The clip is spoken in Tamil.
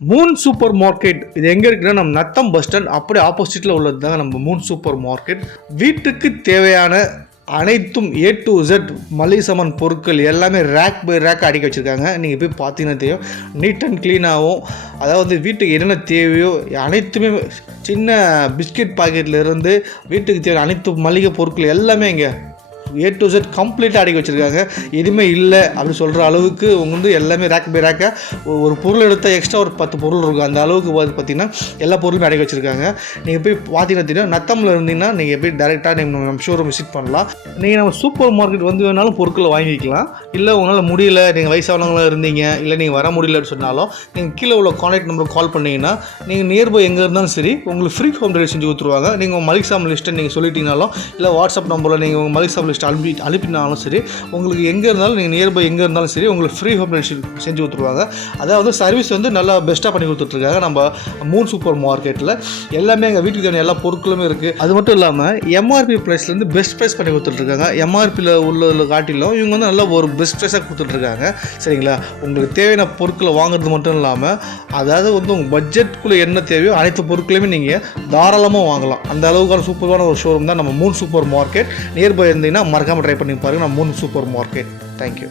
மூன் சூப்பர் மார்க்கெட் இது எங்கே இருக்குன்னா நம்ம நத்தம் பஸ் ஸ்டாண்ட் அப்படியே ஆப்போசிட்டில் உள்ளது தாங்க நம்ம மூன் சூப்பர் மார்க்கெட். வீட்டுக்கு தேவையான அனைத்தும் A to Z மளிகை சாமான் பொருட்கள் எல்லாமே ரேக் பை ரேக் அடிக்க வச்சுருக்காங்க. நீங்கள் போய் பார்த்தீங்கன்னா தெரியும், நீட் அண்ட் க்ளீனாகவும், அதாவது வீட்டுக்கு என்னென்ன தேவையோ அனைத்துமே, சின்ன பிஸ்கெட் பாக்கெட்லேருந்து வீட்டுக்கு தேவையான அனைத்து மளிகை பொருட்கள் எல்லாமே இங்கே A to Z கம்ப்ளீட்டாக அடிக்க வச்சுருக்காங்க. எதுவுமே இல்லை அப்படின்னு சொல்கிற அளவுக்கு வந்து எல்லாமே ரேக் பை ரேக்காக ஒரு பொருள் எடுத்தால் எக்ஸ்ட்ரா ஒரு 10 பொருள் இருக்கும். அந்த அளவுக்கு பார்த்திங்கன்னா எல்லா பொருளுமே அடிக்க வச்சுருக்காங்க. நீங்கள் போய் பார்த்தீங்கன்னா தெரியும், நத்தமில் இருந்தீங்கன்னா நீங்கள் போய் டேரெக்டாக நம்ம ஷோரூம் விசிட் பண்ணலாம். நீங்கள் நம்ம சூப்பர் மார்க்கெட் வந்து வேணாலும் பொருட்களை வாங்கிக்கலாம். இல்லை உங்களால் முடியல, நீங்கள் வயசானவங்களாக இருந்தீங்க, இல்லை நீங்கள் வர முடியலன்னு சொன்னாலும் நீங்கள் கீழே உள்ள கான்டாக்ட் நம்பருக்கு கால் பண்ணிங்கன்னா நீங்கள் நியர்பை எங்கே இருந்தாலும் சரி உங்களுக்கு ஃப்ரீ ஹோம் டெலிவரி செஞ்சு கொடுத்துருவாங்க. நீங்கள் உங்கள் மளிகை சாமான் லிஸ்ட்டை நீங்கள் சொல்லிட்டீங்கனாலும், இல்லை வாட்ஸ்அப் நம்பரில் நீங்கள் உங்கள் மளிகை சாமான் லிஸ்ட் அனுப்பினாலும் சரி, உங்களுக்கு எங்கே இருந்தாலும் நீங்கள் நியர்பை எங்கே இருந்தாலும் சரி உங்களுக்கு ஃப்ரீ ஹோம் டெலிவரி செஞ்சு கொடுத்துருவாங்க. அதாவது சர்வீஸ் வந்து நல்லா பெஸ்ட்டாக பண்ணி கொடுத்துட்ருக்காங்க நம்ம மூன் சூப்பர் மார்க்கெட்டில். எல்லாமே எங்கள் வீட்டுக்கு தேவையான எல்லா பொருட்களுமே இருக்குது. அது மட்டும் இல்லாமல் எம்ஆர்பி ப்ரைஸ்லேருந்து பெஸ்ட் ப்ரைஸ் பண்ணி கொடுத்துட்ருக்காங்க. எம்ஆர்பியில் உள்ள காட்டிலும் இவங்க வந்து நல்லா ஒரு பெஸ்ட் ப்ரைஸாக கொடுத்துட்ருக்காங்க. சரிங்களா? உங்களுக்கு தேவையான பொருட்களை வாங்குறது மட்டும் இல்லாமல், அதாவது வந்து உங்கள் பட்ஜெட்டுக்குள்ளே என்ன தேவையோ அனைத்து பொருட்களையுமே நீங்கள் தாராளமாக வாங்கலாம். அந்த அளவுக்கான சூப்பரான ஒரு ஷோரூம் தான் நம்ம மூன் சூப்பர் மார்க்கெட். நியர்பை இருந்தீங்கன்னா மறக்காமல் ட்ரை பண்ணி பாருங்கள் நம்ம மூன் சூப்பர் மார்க்கெட். தேங்க்யூ.